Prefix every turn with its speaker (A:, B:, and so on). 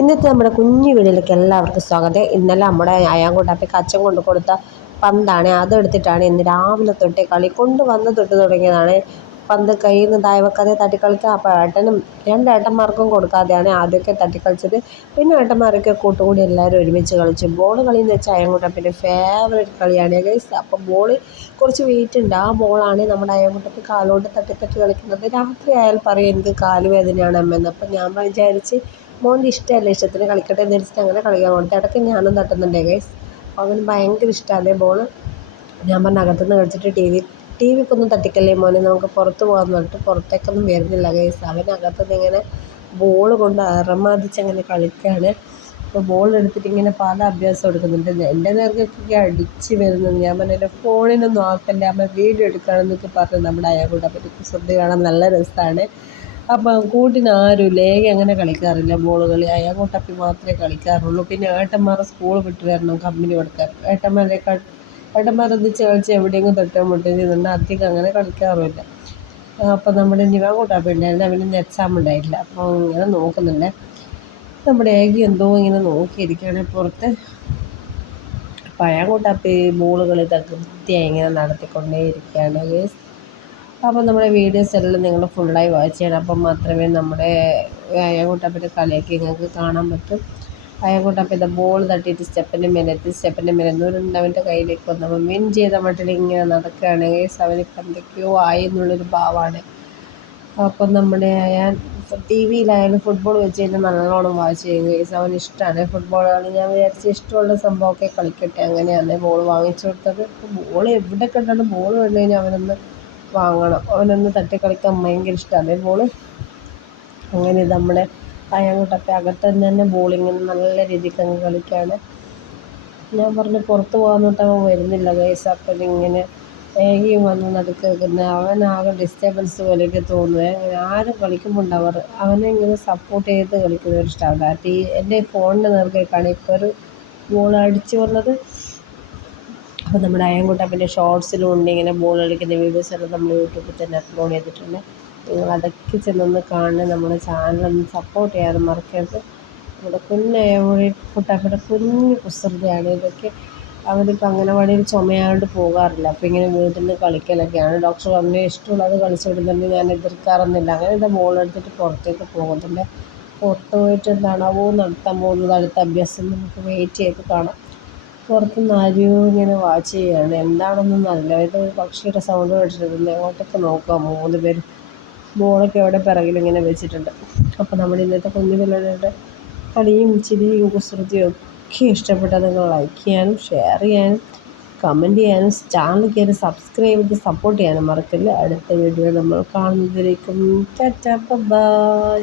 A: ഇന്നത്തെ നമ്മുടെ കുഞ്ഞു വീടിലേക്ക് എല്ലാവർക്കും സ്വാഗതം. ഇന്നലെ നമ്മുടെ അയാൻകുട്ടാപ്പയ്ക്ക് അച്ഛൻ കൊണ്ട് കൊടുത്ത പന്താണ്. അതെടുത്തിട്ടാണ് ഇന്ന് രാവിലെ തൊട്ടേ കളി. കൊണ്ടുവന്ന് തൊട്ട് തുടങ്ങിയതാണ്. പന്ത് കയ്യിൽ നിന്ന് താഴെ വെക്കാതെ തട്ടിക്കളിക്കുക അപ്പോൾ ഏട്ടനും രണ്ട് ഏട്ടന്മാർക്കും കൊടുക്കാതെയാണ് ആദ്യമൊക്കെ തട്ടിക്കളിച്ചത്. പിന്നെ ഏട്ടന്മാരൊക്കെ കൂട്ടുകൂടി എല്ലാവരും ഒരുമിച്ച് കളിച്ചു. ബോൾ കളി എന്ന് വെച്ചാൽ അയൻകുട്ടപ്പിന്റെ ഫേവറേറ്റ് കളിയാണ്. ഗൈസ് അപ്പോൾ ബോൾ കുറച്ച് വെയിറ്റ് ഉണ്ട്. ആ ബോളാണ് നമ്മുടെ അയൻകുട്ടപ്പ് കാലുകൊണ്ട് തട്ടിത്തട്ടി തട്ടി കളിക്കുന്നത്. രാത്രി ആയാൽ പറയും എനിക്ക് കാലുവേദനയാണ് അമ്മെന്ന്. അപ്പം ഞാൻ വിചാരിച്ച് മോന്റെ ഇഷ്ടമല്ല ഇഷ്ടത്തിന് കളിക്കട്ടെ എന്ന് വെച്ചിട്ട് അങ്ങനെ കളിക്കാൻ കൊടുത്തു ഇടയ്ക്ക് ഞാനും തട്ടുന്നുണ്ട് ഗൈസ് അവന് ഭയങ്കര ഇഷ്ടമാണ് ബോൾ ഞാൻ പറഞ്ഞ അകത്തുനിന്ന് കളിച്ചിട്ട് ടി വി ടി വിക്കൊന്നും തട്ടിക്കല്ലേ മോനെ? നമുക്ക് പുറത്ത് പോകാമെന്ന് പറഞ്ഞിട്ട് പുറത്തേക്കൊന്നും വരുന്നില്ല. ഗൈസ് അവൻ അകത്തുനിന്ന് ഇങ്ങനെ ബോൾ കൊണ്ട് അറമാതിച്ചങ്ങനെ കളിക്കുകയാണ് അപ്പോൾ ബോൾ എടുത്തിട്ട് ഇങ്ങനെ പല അഭ്യാസം എടുക്കുന്നുണ്ട്. എന്റെ നേർക്കൊക്കെ അടിച്ച് വരുന്നത് ഞാൻ പറഞ്ഞ എന്റെ ഫോണിനൊന്നും ആക്കല്ലേ. അമ്മ വീഡിയോ എടുക്കുകയാണെന്നൊക്കെ പറഞ്ഞു നമ്മുടെ അയാളുടെ. അപ്പോൾ ശ്രദ്ധ കാണാൻ നല്ല രസമാണ്. അപ്പം കൂട്ടിന് ആരും ലേഖ അങ്ങനെ കളിക്കാറില്ല ബോൾ കളി. അയാൾ കൂട്ടപ്പി മാത്രമേ കളിക്കാറുള്ളൂ. പിന്നെ ഏട്ടന്മാരെ സ്കൂൾ വിട്ട് വരണം കമ്പനി കൊടുക്കാൻ. ഏട്ടന്മാരെക്കാൾ ഏട്ടന്മാരൊന്നിച്ച് കളിച്ച് എവിടെയെങ്കിലും തൊട്ടാൻ മുട്ടേ ചെയ്യുന്നുണ്ട് അധികം അങ്ങനെ കളിക്കാറുമില്ല. അപ്പോൾ നമ്മുടെ നിവാങ്ങോട്ടാപ്പി ഉണ്ടായിരുന്നു അവന് എക്സാം ഉണ്ടായില്ല അപ്പോൾ ഇങ്ങനെ നോക്കുന്നുണ്ട്. നമ്മുടെ ഏകി എന്തോ ഇങ്ങനെ നോക്കിയിരിക്കുകയാണ് പുറത്ത്. അപ്പം അയാങ്ങോട്ടാപ്പി ബോളുകൾ ഇതൊക്കെ കൃത്യമായി ഇങ്ങനെ നടത്തിക്കൊണ്ടേ ഇരിക്കുകയാണ് ഗേസ് അപ്പോൾ നമ്മുടെ വീഡിയോസ് എല്ലാം നിങ്ങൾ ഫുള്ളായി വാച്ച് ചെയ്യണം. അപ്പം മാത്രമേ നമ്മുടെ അയൻകുട്ടപ്പന്റെ കളിയൊക്കെ നിങ്ങൾക്ക് കാണാൻ പറ്റും. അയൻകുട്ടപ്പന്റെ ബോൾ തട്ടിയിട്ട് സ്റ്റെപ്പിന്റെ മേലെത്തി സ്റ്റെപ്പിന്റെ മേലെ നൂറുണ്ട് അവന്റെ കയ്യിലേക്ക് വന്നപ്പോൾ വിൻ ചെയ്ത മട്ടിൽ ഇങ്ങനെ നടക്കുകയാണെങ്കിൽ അവനിപ്പോൾ എന്തൊക്കെയോ ആയി എന്നുള്ളൊരു ഭാവമാണ്. അപ്പം നമ്മുടെ ഞാൻ ടി വിയിലായാലും ഫുട്ബോൾ വെച്ച് കഴിഞ്ഞാൽ നല്ലോണം വാച്ച് ചെയ്യും. ഗൈസ് അവന് ഇഷ്ടമാണ് ഫുട്ബോൾ കളി. ഞാൻ വിചാരിച്ച ഇഷ്ടമുള്ള സംഭവമൊക്കെ കളിക്കട്ടെ. അങ്ങനെയാണ് ബോൾ വാങ്ങിച്ചു കൊടുത്തത്. ബോൾ എവിടെ കണ്ടാലും ബോൾ കണ്ടു കഴിഞ്ഞാൽ അവനൊന്ന് വാങ്ങണം. അവനൊന്ന് തട്ടിക്കളിക്കാൻ ഭയങ്കര ഇഷ്ടമാണ് അതേപോൾ അങ്ങനെ നമ്മുടെ അയങ്ങോട്ടൊക്കെ അകത്ത് തന്നെ ബോളിങ് നല്ല രീതിക്ക് അങ്ങ് കളിക്കുകയാണ് ഞാൻ പറഞ്ഞു പുറത്ത് പോകാൻ അവൻ വരുന്നില്ല ഗൈസ് അപ്പം ഇങ്ങനെ ഏകി വന്ന് നടുക്ക് നിൽക്കുന്ന. അവനാകെ ഡിസ്റ്റർബൻസ് പോലെയൊക്കെ തോന്നുവേ. അങ്ങനെ ആരും കളിക്കുമ്പോൾ അവനെ ഇങ്ങനെ സപ്പോർട്ട് ചെയ്ത് കളിക്കുന്ന ഒരു ഇഷ്ടമാണ് ടീ എന്റെ ഫോണിന്റെ നേർക്കേക്കാണ് ഇപ്പോൾ ഒരു ബോൾ അടിച്ചു വന്നത്. അപ്പോൾ നമ്മുടെ അയൻകുട്ടപ്പന്റെ ഷോർട്സിലും ഉണ്ട്. ഇങ്ങനെ ബോൾ കളിക്കുന്ന വീഡിയോസ് എല്ലാം നമ്മൾ യൂട്യൂബിൽ തന്നെ അപ്ലോഡ് ചെയ്തിട്ടുണ്ട്. നിങ്ങൾ അതൊക്കെ ചെന്നൊന്ന് കാണണം. നമ്മുടെ ചാനലൊന്ന് സപ്പോർട്ട് ചെയ്യാതെ മറക്കരുത്. നമ്മുടെ കുഞ്ഞായ കുട്ടാപ്പയുടെ കുഞ്ഞു കുസൃതിയാണ്. ഇതൊക്കെ അവരിപ്പോൾ അംഗനവാടിയിൽ ചുമയാണ്ട് പോകാറില്ല. അപ്പോൾ ഇങ്ങനെ വീട്ടിൽ നിന്ന് കളിക്കലൊക്കെയാണ്. ഡോക്ടർ പറഞ്ഞു ഇഷ്ടമുള്ളത് കളിച്ചു വിടുന്നുണ്ട് ഞാൻ എതിർക്കാറൊന്നുമില്ല. അങ്ങനെ ഇതാ ബോളെടുത്തിട്ട് പുറത്തേക്ക് പോകുന്നുണ്ട്. പുറത്ത് പോയിട്ട് എന്താണാവോ നടത്താൻ പോകുന്നത് അടുത്ത അഭ്യാസം നമുക്ക് വെയിറ്റ് ചെയ്ത് കാണാം. പുറത്തുനിന്ന് ആരെയോ ഇങ്ങനെ വാച്ച് ചെയ്യുകയാണ് എന്താണെന്നൊന്നും അറിയില്ല. ഒരു പക്ഷിയുടെ സൗണ്ട് കേട്ടിട്ടുണ്ട് അങ്ങോട്ടൊക്കെ നോക്കാം മൂന്ന് പേര് ബോളൊക്കെ അവിടെ പിറകിൽ ഇങ്ങനെ വെച്ചിട്ടുണ്ട്. അപ്പോൾ നമ്മൾ ഇന്നത്തെ കുഞ്ഞു പിള്ളേരുടെ കളിയും ചിരിയും കുസൃതിയും ഒക്കെ ഇഷ്ടപ്പെട്ട നിങ്ങൾ ലൈക്ക് ചെയ്യാനും ഷെയർ ചെയ്യാനും കമന്റ് ചെയ്യാനും ചാനൽ കയറി സബ്സ്ക്രൈബ് ചെയ്ത് സപ്പോർട്ട് ചെയ്യാനും മറക്കില്ല. അടുത്ത വീഡിയോ നമ്മൾ കാണുന്നതിലേക്കും ടാറ്റ ബൈ